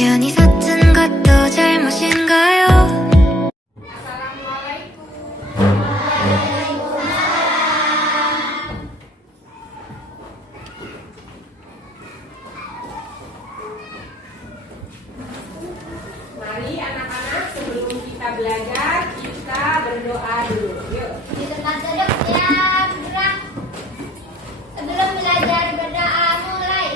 편히 섰은 것도 잘못인가요? Mari anak-anak, sebelum kita belajar, kita berdoa dulu. Yuk. Di tempat duduk siap gerak. Sebelum belajar berdoa mulai.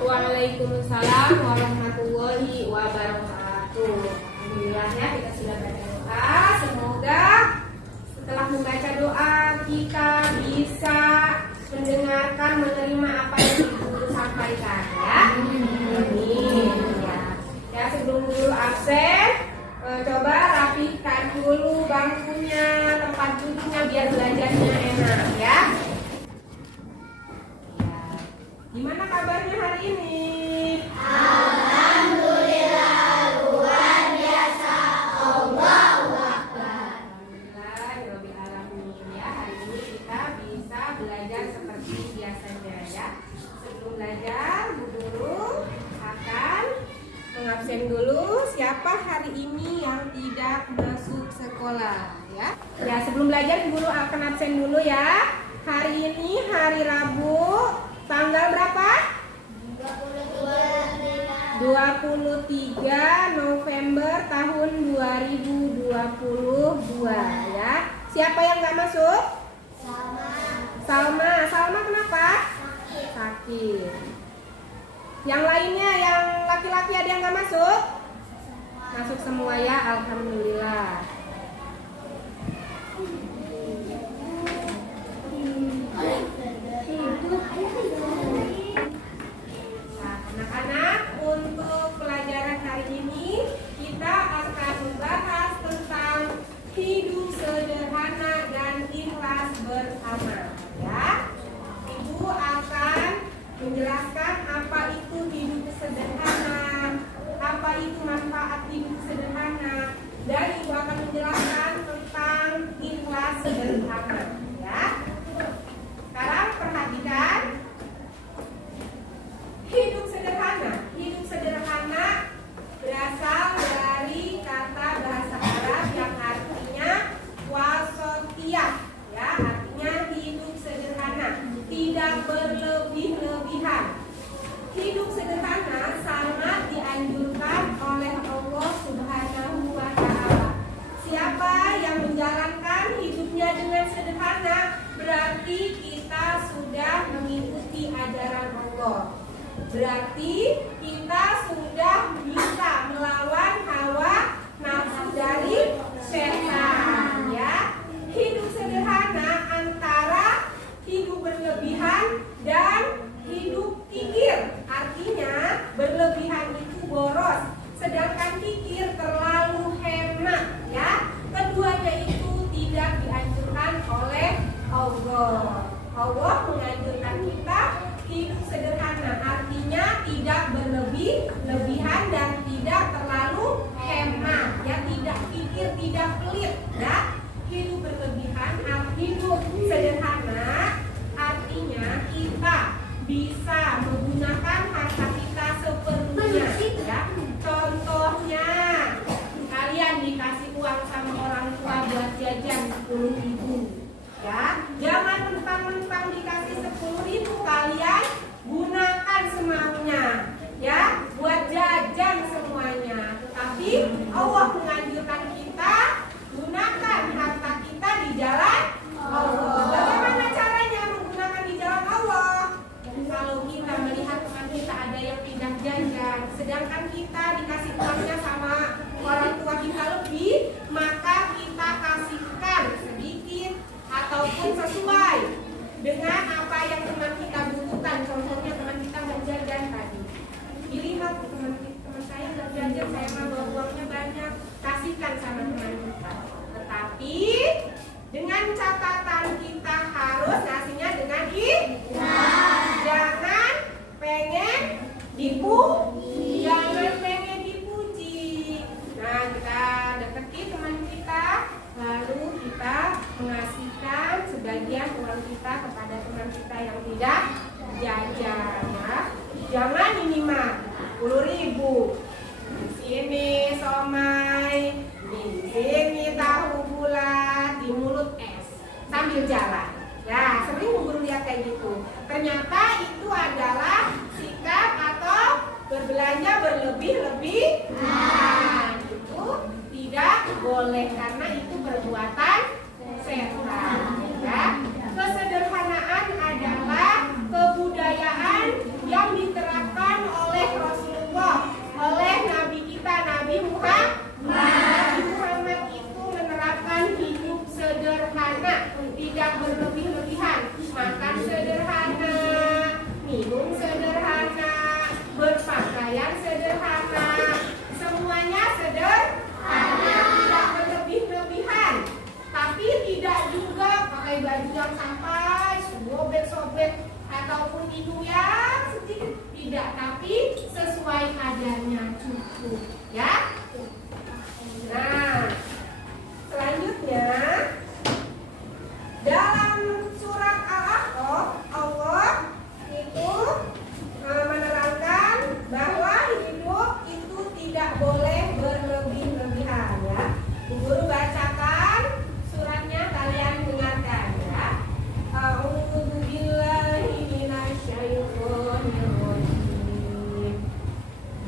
Waalaikumsalam warahmatullahi wabarakatuh. Alhamdulillah ya, kita sudah baca doa. Semoga setelah membaca doa kita bisa mendengarkan, menerima apa yang Ibu sampaikan ya. Amin. Ya, sebelum guru absen, coba rapikan dulu bangkunya, tempat duduknya biar belajarnya enak ya. Gimana kabarnya hari ini? Alhamdulillah luar biasa. Allahu Akbar. Alhamdulillah, Rabbil Alamin ya. Hari ini kita bisa belajar seperti biasanya ya. Sebelum belajar, Bu Guru akan mengabsen dulu siapa hari ini yang tidak masuk sekolah ya. Ya, sebelum belajar Bu Guru akan absen dulu ya. Hari ini hari Rabu, tanggal berapa? 23 November tahun 2022 ya. Siapa yang nggak masuk? Salma kenapa? Sakit. Yang lainnya, yang laki-laki ada yang nggak masuk? Masuk semua ya, alhamdulillah. Anak-anak, untuk pelajaran hari ini kita akan membahas tentang hidup sederhana dan ikhlas beramal ya. Ibu akan menjelaskan apa itu hidup sederhana, apa itu manfaat hidup sederhana, dan Ibu akan menjelaskan tentang ikhlas sederhana ya. Sekarang perhatikan. Hidup sederhana berasal dari kata bahasa Arab yang artinya wasatiyah ya, artinya hidup sederhana, tidak berlebih-lebihan. Hidup sederhana sangat dianjurkan oleh Allah Subhanahu wa Ta'ala. Siapa yang menjalankan hidupnya dengan sederhana, berarti kita sudah mengikuti ajaran Allah. Berarti kita sudah bisa melawan hawa nafsu dari setan ya. Hidup sederhana antara hidup berlebihan boros, sedangkan kikir terlalu hemat, ya. Keduanya itu tidak dianjurkan oleh Allah. Allah menganjurkan kita hidup sederhana, artinya tidak berlebih-lebihan dan tidak terlalu hemat, ya, tidak kikir, tidak pelit, ya. Hidup berlebihan, hidup sederhana artinya kita bisa menggunakan harta kita sepenuhnya, ya. Contohnya kalian dikasih uang sama orang tua buat jajan 10.000, ya. Jangan mentang-mentang dikasih 10.000 kalian gunakan semaunya, ya, buat jajan semuanya. Tapi Allah menganjurkan kita gunakan harta kita di jalan Allah. Bagaimana caranya menggunakan di jalan Allah? Kalau kita melihat teman kita ada yang pindah jajan, sedangkan kita dikasih uangnya sama orang tua kita lebih, maka kita kasihkan sedikit ataupun sesuai dengan apa yang teman kita butuhkan. Contohnya teman kita mau jajan tadi, dilihat teman saya nggak jajan, saya mau bawa uangnya banyak, kasihkan sama teman kita. Tetapi dengan catatan kita harus ngasihnya dengan jangan pengen jangan pengen dipuji. Nah, kita deketi teman kita, lalu kita mengasihkan sebagian uang kita kepada teman kita yang tidak jajan, ya. Jangan ini mah 10.000, di sini somai, di sini tahu bulat, di mulut es sambil jalan. Ya, sering guru lihat kayak gitu. Ternyata itu adalah sikap atau berbelanja berlebih-lebihan. Itu tidak boleh karena itu perbuatan setan, ya. Kesederhanaan adalah kebudayaan yang diterapkan oleh Rasulullah, oleh Nabi kita, Nabi Muhammad. Nabi Muhammad itu menerapkan hidup sederhana, tidak berlebih-lebihan, makan sederhana, minum sederhana, berpakaian sederhana, semuanya sederhana, tidak berlebih-lebihan. Tapi tidak juga pakai baju yang sampai sobek-sobek ataupun hidung yang sedikit, tidak, tapi sesuai kadarnya cukup, ya. Nah, selanjutnya dalam surat Al-Ahqaf Allah itu menerangkan bahwa hidup itu tidak boleh berlebih-lebihan, ya. Guru bacakan suratnya, kalian dengarkan, ya. A'udzubillahi minasyaitonirrajim.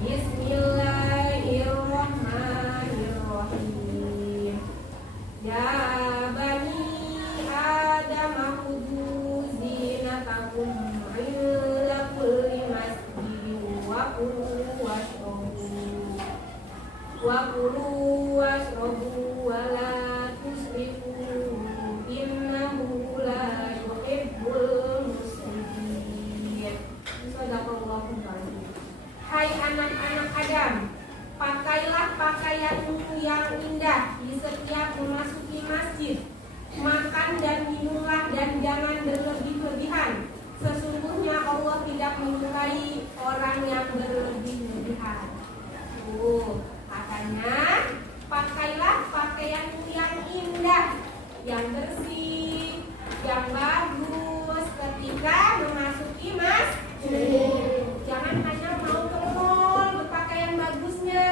Bismillahirrahmanirrahim. Ya bani Adam khudhu zinatakum 'inda kulli masjidin wa kulu washrabu wa la tusrifu innahu la yuhibbul musrifin. Shadaqallahul adzim. Hai anak-anak Adam, pakailah pakaianmu yang indah di setiap memasuki masjid. Makan dan minumlah dan jangan berlebih-lebihan. Sesungguhnya Allah tidak menyukai orang yang berlebih-lebihan. Katanya pakailah pakaianmu yang indah, yang bersih, yang bagus ketika memasuki masjid. Jangan hanya mau ke mall berpakaian bagusnya,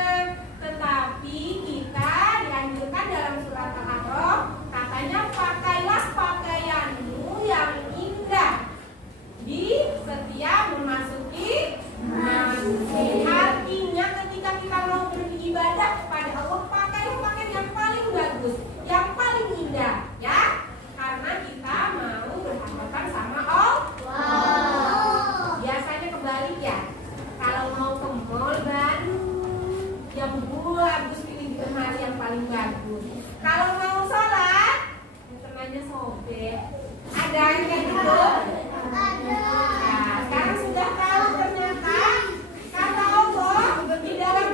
tetapi kita dianjurkan dalam surat Al-A'raf, katanya pakailah pakaianmu yang indah di setiap memasuki masjid. Artinya ketika kita mau beribadah kepada Allah, pakailah pakaian yang paling bagus, yang paling indah, ya, karena kita mau berhadapan sama Allah. Biasanya kebalik, ya. Kalau mau ke mall baru yang bagus, pilih di lemari yang paling bagus. Kalau mau sholat, temannya sobek. Ada yang kayak gitu? Nah, sekarang sudah tahu ternyata kata Allah di dalam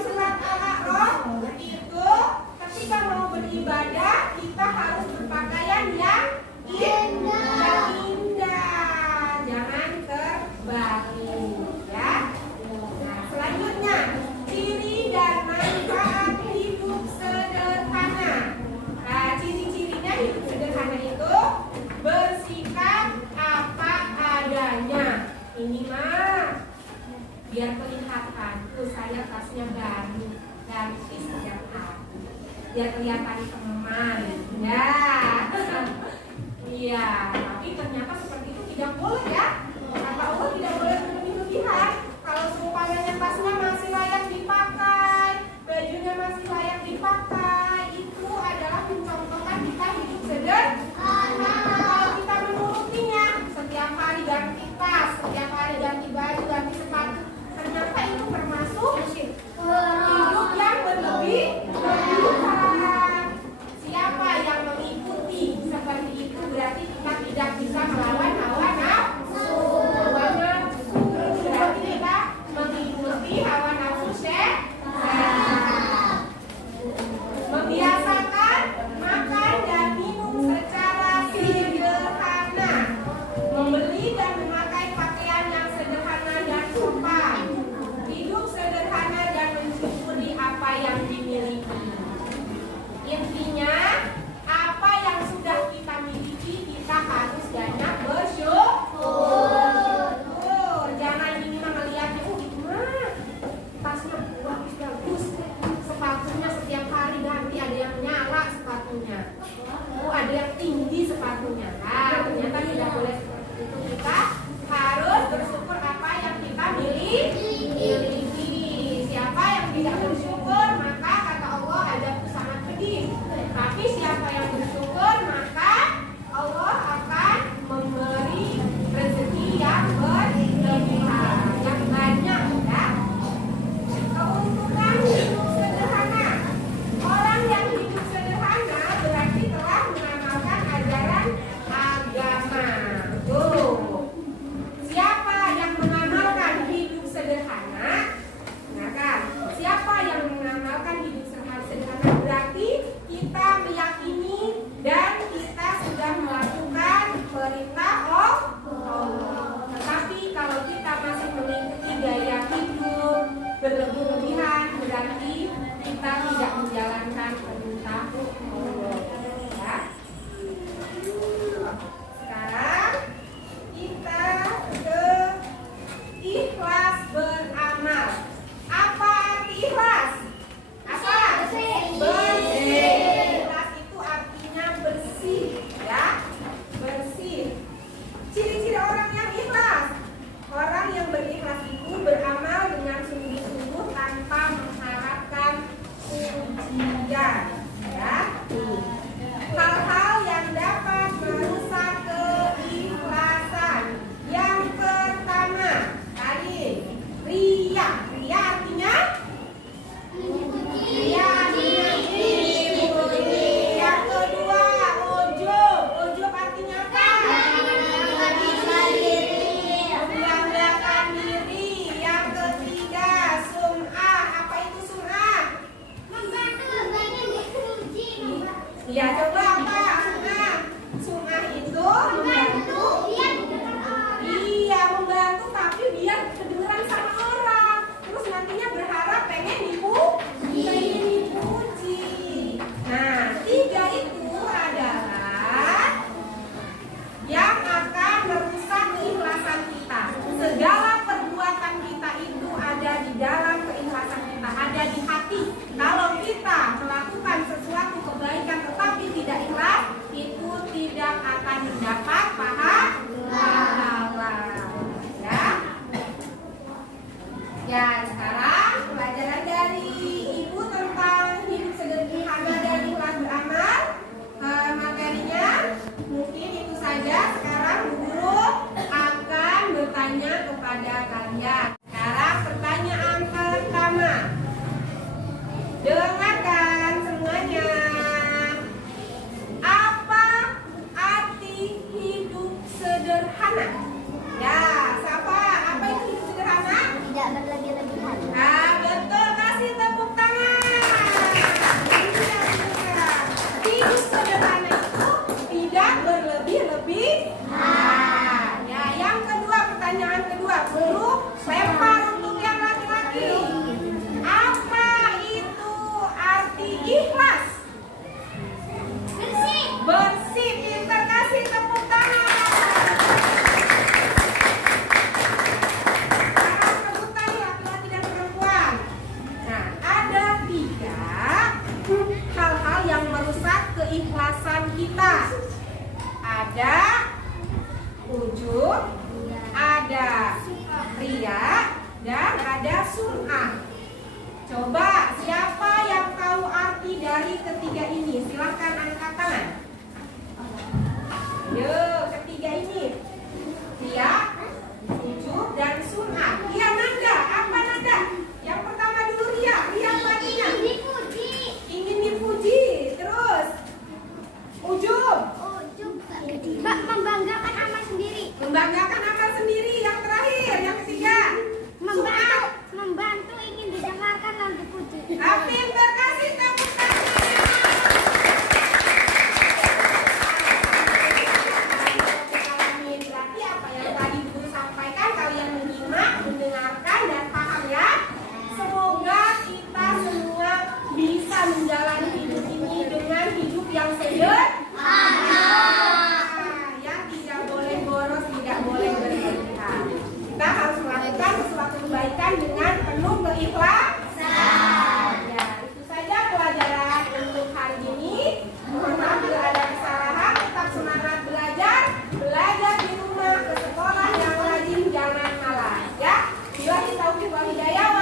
biar kelihatan teman. Ya. Iya, tapi ternyata seperti itu tidak boleh ya. Kata Allah tidak boleh berlebih-lebihan. Kalau seumpamanya tasnya masih layak dipakai, bajunya masih layak dipakai, itu adalah mencontohkan kita hidup sederhana. Kalau kita menurutinya, setiap hari ganti tas, setiap hari ganti baju, ganti sepatu, ternyata itu termasuk hidup yang berlebih-lebihan. Siapa yang mengikuti seperti itu berarti kita tidak bisa melawan hawa nafsu. Hawa nafsu berarti kita mengikuti hawa nafsu syaitan. Membiasakan makan dan minum secara sederhana, membeli dan memakai pakaian yang sederhana dan sopan, hidup sederhana dan mensyukuri apa yang dimiliki. Intinya, apa yang sudah kita miliki kita harus banyak bersyukur. Jangan ini mah ngeliatnya, gimana? Tasnya bagus, sepatunya setiap hari ganti, ada yang nyala sepatunya, ada yang tinggi sepatunya. Nah, ternyata tidak boleh seperti itu. Kita harus bersyukur apa yang kita miliki. Siapa yang tidak bersyukur, maka kata Allah adabku sangat pedih. Tapi siapa yang bersyukur, maka Allah akan memberi rezeki yang berlebihan, yang banyak ya. Keuntungan hidup sederhana. Orang yang hidup sederhana berarti telah mengamalkan ajaran agama. Tuh. Siapa yang mengamalkan hidup sederhana? Nah kan, siapa yang mengamalkan hidup sederhana berarti kita meyakini dan kita sudah melakukan perintah Allah. Tetapi kalau kita masih mengikuti gaya hidup berlebih-lebihan berarti kita tidak menjalankan perintah Allah. Ya. Sekarang kita ke ikhlas beramal. Apa arti ikhlas? Apa? Bersih. Ikhlas itu artinya bersih, ya. Bersih. Ciri-ciri orang yang ikhlas. Orang yang berikhlas itu beramal dengan sungguh-sungguh tanpa mengharapkan pujian, ya. Hal-hal yang dapat merusak keikhlasan. Yang pertama, tadi riya. Riya artinya? Riya artinya tipu. Yang kedua, ujub. Ujub artinya apa? Membanggakan diri. Yang ketiga, sum'ah. Apa itu sum'ah? Ya, coba apa sum'ah? Sum'ah itu membantu. Iya, membantu tapi biar kedengeran sama orang. Terus nantinya berharap pengen dipuji. Nah, tiga itu adalah yang akan merusak keikhlasan kita. Segala perbuatan kita itu ada di dalam keikhlasan kita, ada di hati. Kalau kita melakukan sesuatu kebaikan tetapi tidak ikhlas, itu tidak akan mendapat pahala. Ya, sekarang pelajaran dari Ibu tentang hidup sederhana dan ikhlas beramal. Materinya mungkin itu saja. Sekarang Bu Guru akan bertanya kepada kalian. Sekarang pertanyaan pertama. menjalani hidup ini dengan hidup yang sederhana, yang tidak boleh boros, tidak boleh berlebihan. Kita harus melakukan sesuatu kebaikan dengan penuh keikhlasan. Ya, itu saja pelajaran untuk hari ini. Mohon maaf bila ada kesalahan. Tetap semangat belajar, belajar di rumah, ke sekolah yang rajin, jangan malas. Ya, bila kita wal hidayah.